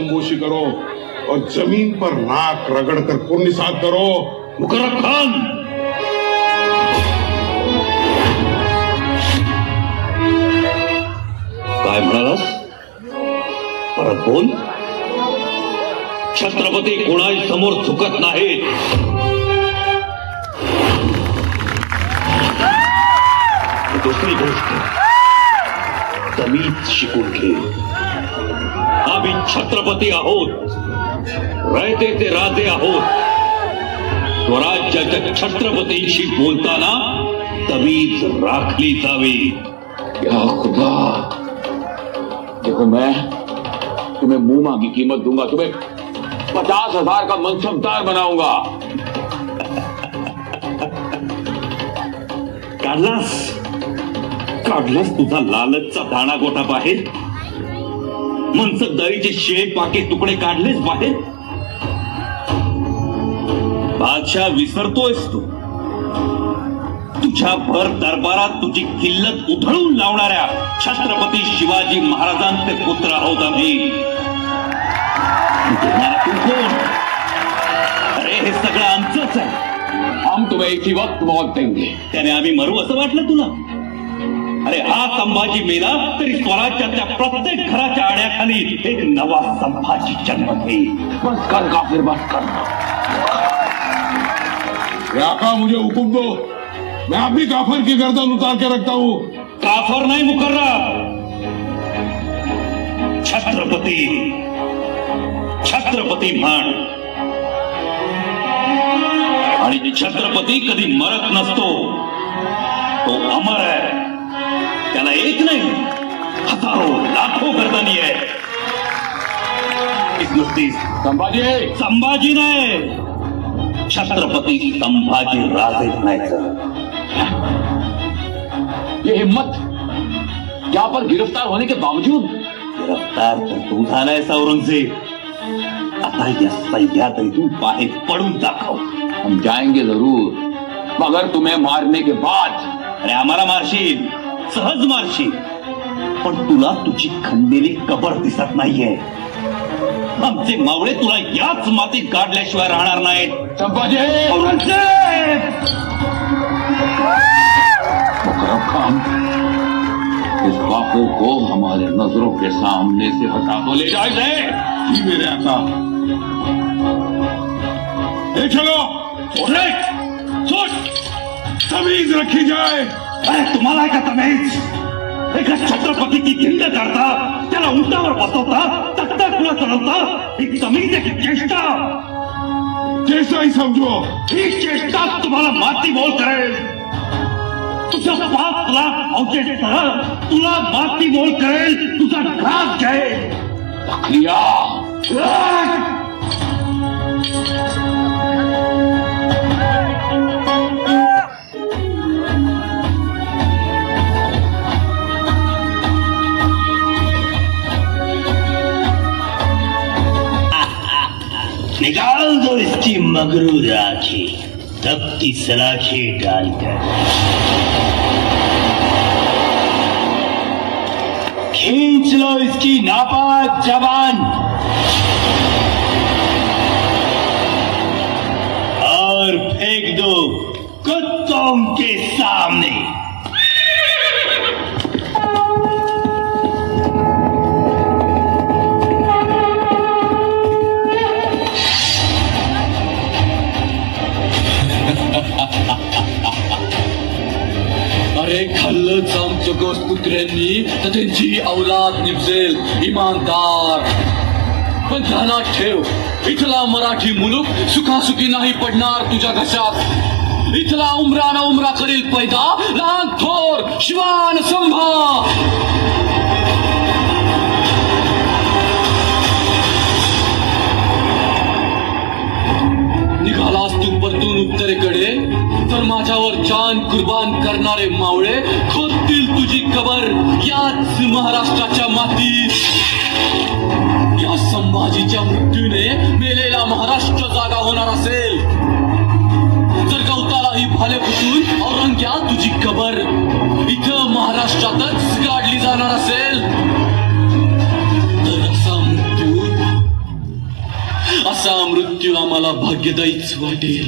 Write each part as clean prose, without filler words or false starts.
लंबोशी करो और जमीन पर नाक रगड़ कर पुण्यसात करो। मुकर्रम खान, काय म्हणालास? परत बोल. छत्रपती कोणाही समोर झुकत नाहीत. दुसरी गोष्ट तमीच शिकून घे. आम्ही छत्रपती आहोत, रयतेचे राजे आहोत. स्वराज्याच्या छत्रपतींशी बोलताना तमीज राखली जावी. या खुदा, देखो मैं तुम्हें मुंह मांगी कीमत दूंगा, तुम्हें 50,000 का मनसबदार बनाऊंगा. काढलास तुझा लालचचा दाणा गोटा बाहेर. मनसबदारीचे शेळ पाके तुकडे काढलेस बाहेर. बादशाह विसरतोयस तू. तुझ्या भर दरबारात तुझी किल्लत उधळून लावणाऱ्या छत्रपती शिवाजी महाराजांचे पुत्र आहोत आम्ही. तू कोण? अरे हे सगळं आमचंच आहे. हम तुम्हें इसी वक्त मौत देंगे. त्याने आम्ही मरू असं वाटलं तुला? अरे हा संभाजी मेला तरी स्वराज्याच्या प्रत्येक घराच्या आड्याखाली एक नवा संभाजी जन्म घेईल. बस कर काफिर, बस कर. आका मुझे हुक्म दो, मैं अभी काफर की गर्दन उतार के रखता हूँ. काफर नाही मुकर्रम, छत्रपती. छत्रपती म्हण. आणि छत्रपती कधी मरत नसतो, तो अमर आहे. त्याला एक नाही, हजारो लाखो गर्दनी आहे. नुसतीच संभाजी संभाजी नाही, छत्रपती संभाजी राजे म्हणायचं. ये हिम्मत यहाँ पर गिरफ्तार होने के बावजूद. गिरफ्तार तर तू झालायस औरंगजेब. आता या सह्याद्री तू बाहेर पडून दाखव. हम जाएंगे जरूर, मगर तुम्हें मारने के बाद. अरे आम्हाला मारशील, सहज मारशील, पण तुला तुझी खंडेली कबर दिसत नाहीये. आमचे मावळे तुला याच मातीत काढल्याशिवाय राहणार नाहीत. संभाजी औरंगजेब. मुकर्रम खान, इस काफिर को हमारे नजरों के सामने से हटा दो. ले जाए जी मेरे आका. चलो तमीज रखी जाए. अरे तुम्हाला का तमीज? एका छत्रपतीची खिंड करता, त्याला उंटावर बसवता, तख्ता पुढे चढवता. ही तमीज आहे की चेष्टा? चेष्टा ही समझो. ही चेष्टा तुम्हाला माती मोल करेल. तुझा 5 लाख फौजेसह तुला माती मोल करेल. तुझा घास घ्याल. तखलिया निकाल दो इसकी मगरूर आंखें, तब की सलाखें डालकर. खींच लो इसकी नापाक जबान और फेंक दो कुत्तों के सामने. अरे खाल्लंच आमचं गोसपुत्र्यांनी तर त्यांची औलाद निपजेल. इमानदार. पण ध्यानात ठेव, इथला मराठी मुलूक सुखासुखी नाही पडणार तुझ्या घशात. इथला उमरा न उमरा करील पैदा लहान थोर शिवान संभा. निघालास तू परतून उत्तरेकडे, तर माझ्यावर जान कुर्बान करणारे मावळे खोदतील तुझी कबर याच महाराष्ट्राच्या मातीत. या संभाजीच्या मृत्यूने मेलेला महाराष्ट्र जागा होणार असेल, जर गवतालाही भाले फुटून औरंग्या तुझी कबर इथं महाराष्ट्रातच गाडली जाणार असेल, तर असा मृत्यू असा मृत्यू आम्हाला भाग्यदायीच वाटेल.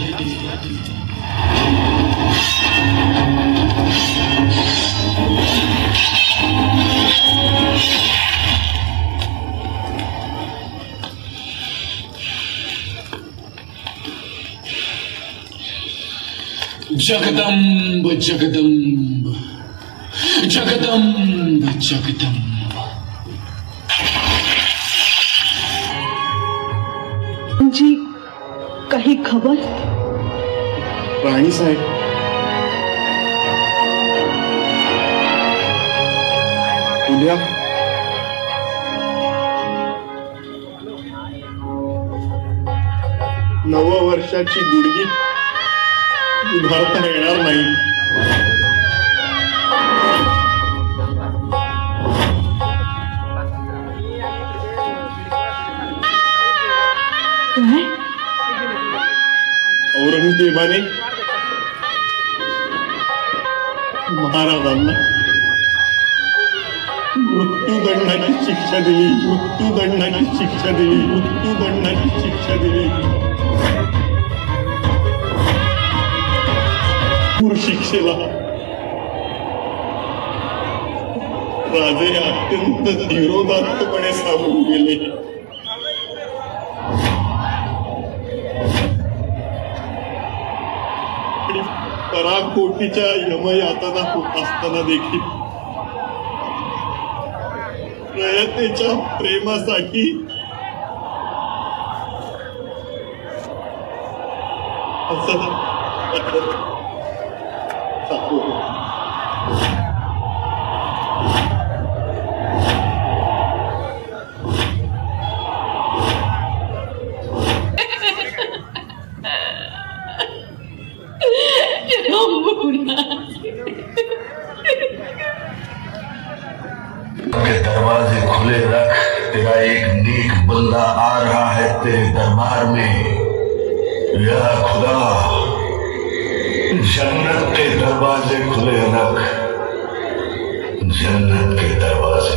जगदंब जगदंब जगदंब जगदंब. जी काही खबर? राणी साहेब, उद्या नववर्षाची गुडगी उभारता येणार नाही. काय? औरंगजेबाने महाराजांना मृत्यूदंडाची शिक्षा दिली, मृत्यूदंडाची शिक्षा दिली, मृत्यूदंडाची शिक्षा दिली. क्रूर शिक्षेला राजे अत्यंत धीरोदात्तपणे सामोरे गेले. पराकोटीच्या यमयातना होत असताना देखील प्रयत्नेच्या प्रेमासाठी के दरवाजे खुले रख, तेरा एक नेक बंदा आ रहा है तेरे दरबार में. या खुदा, जन्नत के दरवाजे खुले रख, जन्नत के दरवाजे